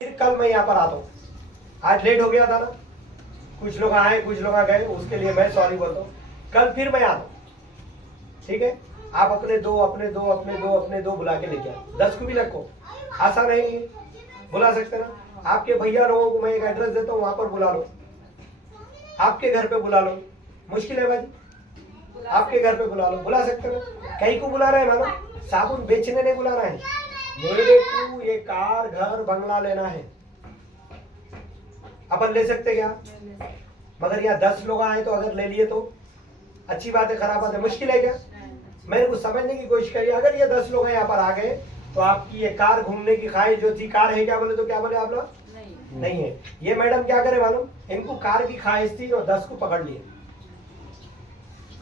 फिर कल मैं यहाँ पर आता हूँ। आज लेट हो गया था ना, कुछ लोग आए कुछ लोग गए, उसके लिए मैं सॉरी बोलता हूँ। कल फिर मैं आता हूँ, ठीक है। आप अपने दो बुला के लेके आओ, 10 को भी रखो, आसान है ये, बुला सकते ना। आपके भैया लोगों को मैं एक एड्रेस देता हूँ, वहां पर बुला लो, आपके घर पे बुला लो। मुश्किल है भाई, आपके घर पे बुला लो, बुला सकते ना। कहीं को बुला रहे हैं, मानो साबुन बेचने नहीं बुला रहे हैं, मेरे को ये कार घर बंगला लेना है, अपन ले सकते क्या? मगर यहाँ 10 लोग आए तो अगर ले लिए तो अच्छी बात है, खराब बात है, मुश्किल है क्या? मैंने कुछ समझने की कोशिश करी। अगर ये 10 लोग यहाँ पर आ गए तो आपकी ये कार घूमने की ख्वाहिश जो थी, कार है क्या बोले तो क्या बोले आप लोग? नहीं है। ये मैडम क्या करे मालूम, इनको कार की ख्वाहिश थी और 10 को पकड़ लिए।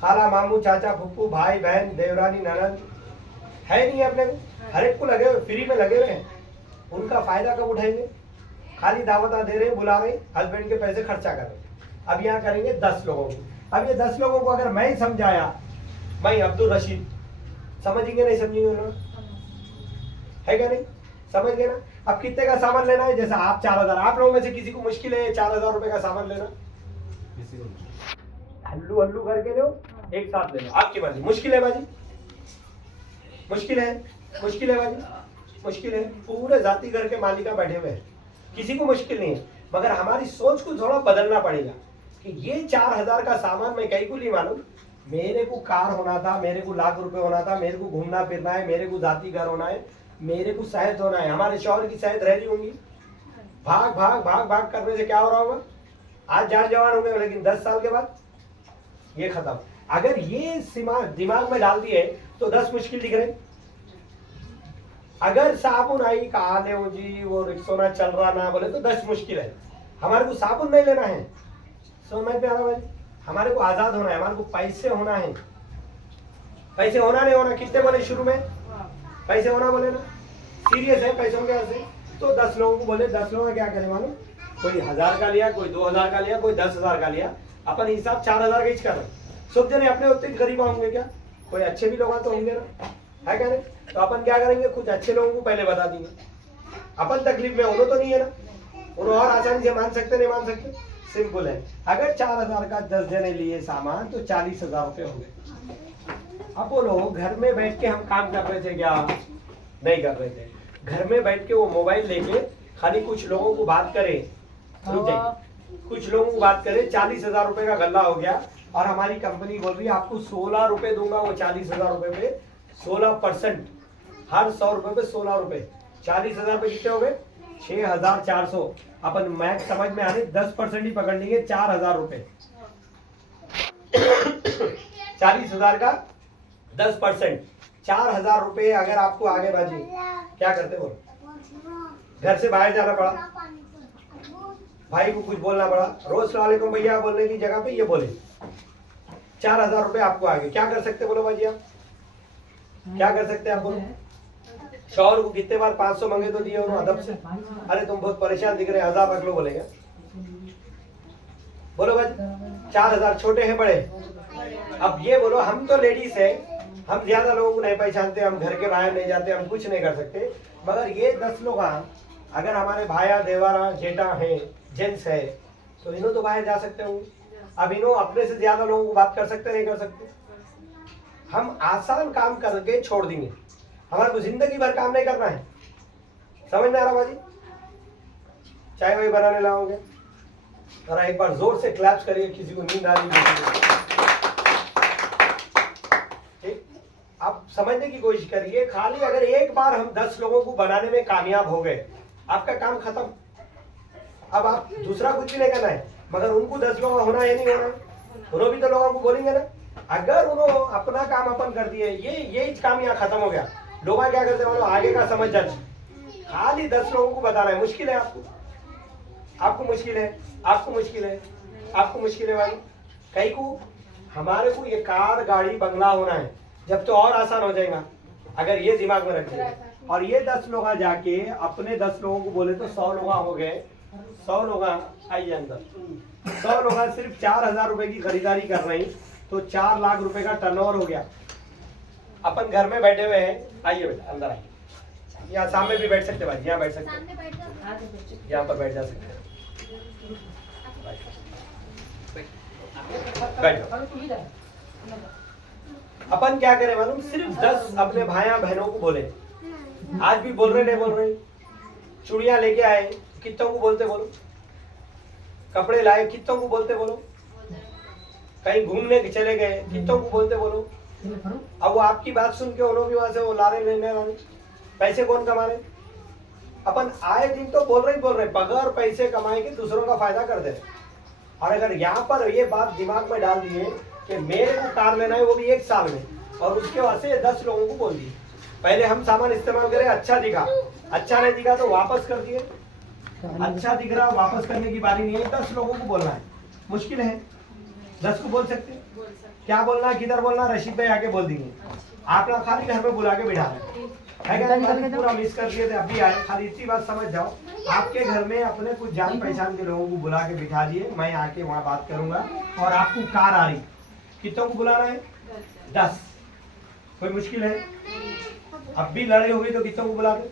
खाला मामू चाचा फुप्पू भाई बहन देवरानी ननद है नहीं अपने में, हर एक को लगे हुए, फ्री में लगे हुए हैं। उनका फायदा कब उठाएंगे? खाली दावता दे रहे, बुला रहे, हस्बैंड के पैसे खर्चा कर रहे। अब यहाँ करेंगे 10 लोगों को। अब ये 10 लोगों को अगर मैं ही समझाया, मैं अब्दुल रशीद, समझेंगे नहीं समझेंगे ना? है क्या नहीं? समझ गए ना? अब कितने का सामान लेना है? जैसा आप 4000, आप लोगों में से किसी को मुश्किल है 4000 रुपए का सामान लेना? हल्लू हल्लू करके लो, एक साथ ले लो, आपकी मर्जी। मुश्किल है बाजी? मुश्किल है? मुश्किल है बाजी? मुश्किल है। पूरे जाति घर के मालिका बैठे हुए हैं, किसी को मुश्किल नहीं है। मगर हमारी सोच को थोड़ा बदलना पड़ेगा कि ये 4000 का सामान मैं कहीं को नहीं मालूम, मेरे को कार होना था, मेरे को लाख रुपए होना था, मेरे को घूमना फिरना है, मेरे को जाति घर होना है, मेरे को सेहत होना है। हमारे शौहर की सेहत रह रही होंगी, भाग भाग भाग भाग करने से क्या हो रहा होगा? आज जान जवान होंगे, लेकिन 10 साल के बाद ये खत्म। अगर ये दिमाग में डाल दिए तो 10 मुश्किल दिख रहे। अगर साबुन आई कहा ले जी, वो रिक्शोना चल रहा ना बोले तो 10 मुश्किल है। हमारे को साबुन नहीं लेना है, समझ में आ रहा है? हमारे को आजाद होना है, हमारे को पैसे होना है। पैसे होना नहीं होना कितने बोले शुरू में? पैसे होना बोले ना, सीरियस है पैसों के ऐसे। तो 10 लोगों को बोले, 10 लोग क्या करे मालूम? कोई 1000 का लिया, कोई 2000 का लिया, कोई 10,000 का लिया। अपन हिसाब 4000 का ही कर रहे। सब जने अपने उतने गरीब होंगे क्या? कोई अच्छे भी लोग तो होंगे ना, है क्या नहीं? तो अपन क्या करेंगे, कुछ अच्छे लोगों को पहले बता देंगे। अपन तकलीफ में उन्हों तो नहीं है ना, उन्होंने और आसानी से मान सकते नहीं मान सकते? सिंपल है। अगर 4000 का 10 जने लिए सामान तो 40,000 रुपए हो गए। अब बोलो घर में बैठ के हम काम कर रहे थे क्या? नहीं कर रहे थे। घर में बैठ के वो मोबाइल लेके खाली कुछ लोगों को बात करे, कुछ लोगों को बात करे, 40,000 रुपए का गल्ला हो गया। और हमारी कंपनी बोल रही है आपको 16 रुपए दूंगा, वो 40,000 रुपए में 16%, हर 100 रुपए पे 16 रुपए, 40,000 रुपए कितने हो गए? 6,400। अपन मैथ समझ में आने 10% ही पकड़ लेंगे, 4,000 रुपए। 40,000 का 10%, 4,000 रुपए। अगर आपको आगे बाजी क्या करते बोलो? घर से बाहर जाना पड़ा, भाई को कुछ बोलना पड़ा, रोज सलाम अलैकुम भैया बोलने की जगह पे ये बोले 4,000 रुपए आपको आगे, क्या कर सकते बोलो भाजी? आप क्या कर सकते हैं? आप बोलो। शौहर को कितने बार 500 मांगे तो दिए उन्होंने अदब से, अरे तुम बहुत परेशान दिख रहे, 1000 रख लो बोलेगा? बोलो भाई 4000 छोटे हैं बड़े? अब ये बोलो, हम तो लेडीज है, हम ज्यादा लोगों को नहीं पहचानते, हम घर के बाहर नहीं जाते, हम कुछ नहीं कर सकते। मगर ये 10 लोग अगर हमारे भाया देवारा जेठा है, जेंट्स है, तो इन्हों तो बाहर जा सकते होंगे। अब इन्हों अपने से ज्यादा लोगों को बात कर सकते नहीं कर सकते? हम आसान काम करके छोड़ देंगे, हमारे को जिंदगी भर काम नहीं करना है। समझ में आ रहा बाजी? चाय वही बनाने लाओगे, जरा एक बार जोर से क्लैप्स करिए, किसी को नींद आ रही है। ठीक, आप समझने की कोशिश करिए। खाली अगर एक बार हम 10 लोगों को बनाने में कामयाब हो गए, आपका काम खत्म। अब आप दूसरा कुछ भी नहीं करना है, मगर उनको 10 लोग होना है नहीं होना है, उन्होंने भी तो लोगों को बोलेंगे ना। अगर उन्होंने अपना काम अपन कर दिए, ये काम यहाँ खत्म हो गया। लोग क्या करते हैं, आगे का समझ जाते, खाली 10 लोगों को बताना है। मुश्किल है आपको, आपको मुश्किल है, आपको मुश्किल है, आपको मुश्किल है भाई। कहीं को हमारे को ये कार गाड़ी बंगला होना है, जब तो और आसान हो जाएगा। अगर ये दिमाग में रखिए, और ये 10 लोग जाके अपने 10 लोगों को बोले तो 100 लोग हो गए। 100 लोग आइए अंदर, 100 लोग सिर्फ 4,000 रुपए की खरीदारी कर रहे हैं, तो 4 लाख रुपए का टर्नओवर हो गया। अपन घर में बैठे हुए हैं, आइए बेटा अंदर आइए। यहाँ सामने भी बैठ सकते भाई, यहाँ बैठ सकते हैं, सामने बैठ जाओ। यहाँ पर बैठ जा सकते हैं। बैठ जाओ। अपन क्या करें मालूम, सिर्फ 10 अपने भाइयों बहनों को बोले, आज भी बोल रहे नहीं बोल रहे, चूड़ियां लेके आए कितनों को बोलते बोलो, कपड़े लाए कितनों को बोलते बोलो, कहीं घूमने चले गए कितनों को बोलते बोलो। अब वो आपकी बात सुन के उन्होंने वहां से वो ला रहे लेने वाले, पैसे कौन कमा रहे? अपन आए दिन तो बोल रहे बगैर पैसे कमाए के दूसरों का फायदा कर दे। और अगर यहाँ पर ये बात दिमाग में डाल दिए कि मेरे को कार लेना है वो भी 1 साल में, और उसके वास्ते 10 लोगों को बोल दिए, पहले हम सामान इस्तेमाल करें, अच्छा दिखा, अच्छा नहीं दिखा तो वापस कर दिए, अच्छा दिख रहा वापस करने की बारी नहीं है, 10 लोगों को बोलना है। मुश्किल है, 10 को बोल सकते हैं? क्या बोलना है, किधर बोलना, रशीद भाई आके बोल देंगे, आप लोग खाली घर में बुला के बिठा रहे हैं, पूरा मिस कर दिए थे, अभी आए, खाली इतनी बात समझ जाओ, आपके घर में अपने कुछ जान पहचान के लोगों को बुला के बिठा दिए, मैं आके वहाँ बात करूंगा, और आपको कार आ रही, कितनों को बुलाना है? 10। कोई मुश्किल है? अब भी लड़ाई हो गई तो कितनों को बुलाते?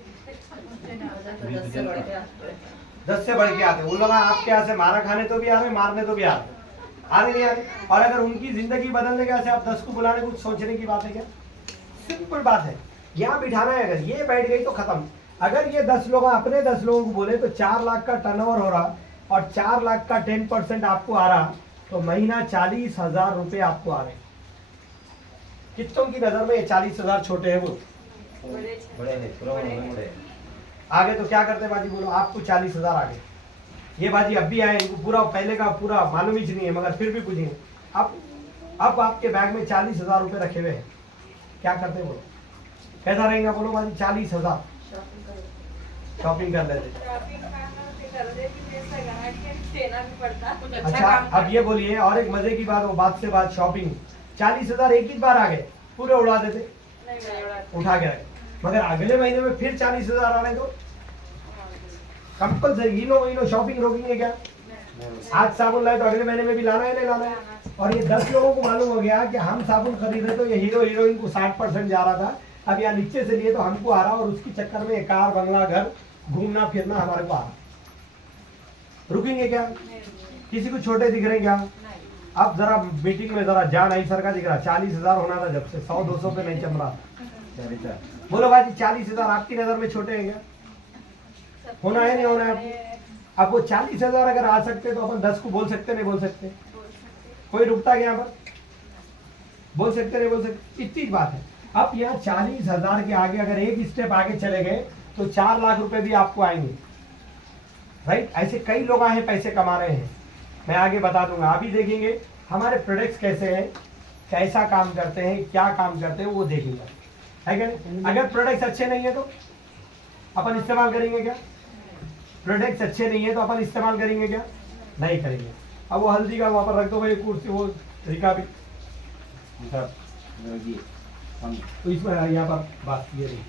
10 से बढ़ के आते। उन लोग आपके यहाँ से मारा खाने तो भी आ रहे, मारने तो भी आ रहे नहीं आ रहे? और अगर उनकी जिंदगी बदलने के आप 10 को बुलाने, कुछ सोचने की बात है क्या? सिंपल बात है, यहाँ बिठाना है, अगर ये बैठ गई तो खत्म। अगर ये 10 लोग अपने 10 लोगों को बोले तो 4 लाख का टर्नओवर हो रहा, और 4 लाख का 10% आपको आ रहा, तो महीना 40,000 रुपए आपको आ रहे। कितनों की नजर में ये 40,000 छोटे हैं? वो बड़े हैं। आगे तो क्या करते बाजी बोलो, आपको 40,000 आगे, ये बाजी अब भी आए, इनको पूरा पहले का पूरा मालूम ही नहीं है, मगर फिर भी पूछेंगे अब आपके बैग में 40,000 रुपए रखे हुए हैं, क्या करते बोलो, कैसा रहेगा बोलो बाजी? 40,000 शॉपिंग कर लेते। अच्छा अब ये बोलिए, और एक मजे की बात, वो बात से बात, शॉपिंग 40,000 एक ही बार आ गए, पूरे उड़ा देते, उठा के रखे, मगर अगले महीने में फिर 40,000 आ रहे तो कंपल्सरी इनो शॉपिंग रोकेंगे क्या? आज साबुन लाए तो अगले महीने में भी लाना है, नहीं लाना है? और ये 10 लोगों को मालूम हो गया कि हम साबुन खरीदे तो ये हीरो हीरोइन को 60% जा रहा था, अब यहाँ नीचे से लिए तो हमको आ रहा, और उसकी चक्कर में कार बंगला घर घूमना फिरना हमारे को आ रहा। रुकेंगे क्या? किसी को छोटे दिख रहे क्या? अब जरा मीटिंग में जरा जान आई सर का दिख रहा, 40,000 होना था जब से 100-200 पे नहीं चल रहा। बोलो भाई 40,000 आपकी नजर में छोटे हैं क्या? होना है नहीं होना है? अब वो 40,000 अगर आ सकते तो अपन 10 को बोल सकते नहीं बोल सकते? कोई रुकता क्या पर? बोल सकते नहीं बोल सकते? इतनी बात है। अब यहाँ 40,000 के आगे अगर एक स्टेप आगे चले गए तो 4 लाख रुपए भी आपको आएंगे, राइट? ऐसे कई लोग आए पैसे कमा रहे हैं, मैं आगे बता दूंगा। अभी देखेंगे हमारे प्रोडक्ट्स कैसे हैं, कैसा काम करते हैं, क्या काम करते हैं, वो देखेंगे, है क्या नहीं? अगर प्रोडक्ट्स अच्छे नहीं है तो अपन इस्तेमाल करेंगे क्या? प्रोडक्ट्स अच्छे नहीं है तो अपन इस्तेमाल करेंगे क्या? नहीं करेंगे। अब वो हल्दी का वहाँ पर रख दो भाई कुर्सी, वो तरीका भी तो इसमें यहाँ पर बात ये लीजिए।